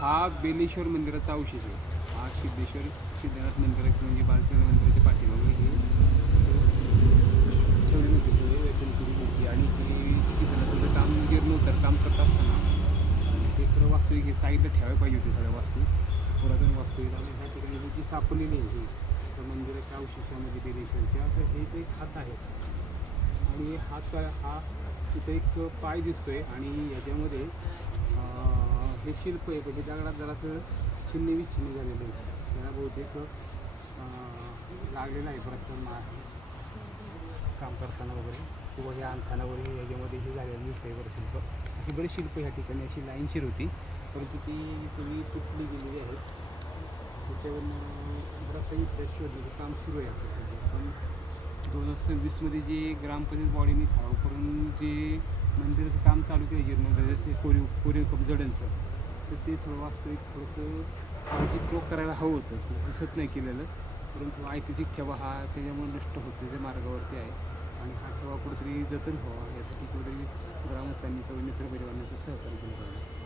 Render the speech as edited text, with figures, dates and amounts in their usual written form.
हा बेलेश्वर मंदिराचा अवशेष आहे. हा सिद्धेश्वर सिद्धनाथ मंदिर म्हणजे बालचंद्र मंदिराच्या पाठीमागे हे ठेवली होती सगळे वेतन केली होती. आणि ते सिद्धनाथाचं काम जीर्णोद्धार काम करत असताना ते खरं वास्तविक हे साईडला ठेवायला पाहिजे होते सगळ्या वास्तू, पुरातन वास्तू आहेत. आणि ह्या ठिकाणी जी सापडलेली आहे त्या मंदिराच्या अवशेषामध्ये बेलेश्वरच्या, तर हे ते हात आहेत. आणि हात हा तिथं एक पाय दिसतोय आणि याच्यामध्ये हे शिल्प आहे, हे दगडात जरासं छिन्नी विच्छिन्नी झालेलं आहे. त्याला बहुतेक लागलेलं आहे बरंच काम करताना वगैरे, किंवा हे आणताना वगैरे याच्यामध्ये हे झालेलं दिसतंय बरं शिल्प. अशी बरीच शिल्प ह्या ठिकाणी अशी लाईनशीर होती, परंतु ती सगळी तुटली गेलेली आहेत. त्याच्यावरनं बराचसा इतिहास शोधण्याचं काम सुरू आहे आता सध्या. पण 2026मध्ये जे ग्रामपंचायत बॉडीने ठराव करून जे मंदिराचं काम चालू केलं जीर्णोद्धार, जसे कोरीव कप जडणचं, तर ते थोडं वास्तविक थोडंसं काळजीपूर्वक करायला हवं होतं. ते दिसत नाही केलेलं, परंतु ऐतिहासिक ठेवा हा त्याच्यामुळे नष्ट होतो त्या मार्गावरती आहे. आणि हा ठेवा कुठेतरी जतन व्हावा यासाठी कुठेतरी ग्रामस्थांनी सगळे मित्रपरिवारांचं सहकार्य केलं पाहिजे.